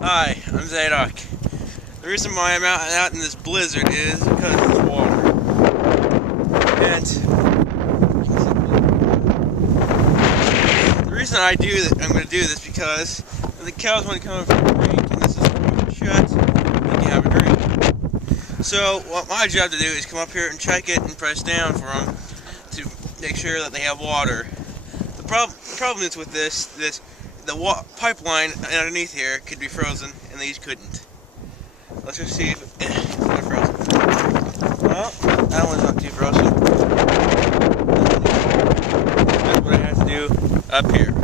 Hi, I'm Zadok. The reason why I'm out in this blizzard is because of the water. And the reason I'm going to do this because the cows want to come up for a drink, and this is shut. They can have a drink. So what my job to do is come up here and check it and press down for them to make sure that they have water. The problem is with the pipeline underneath here could be frozen, and these couldn't. Let's just see if they're frozen. Well, that one's not too frozen. That's what I have to do up here.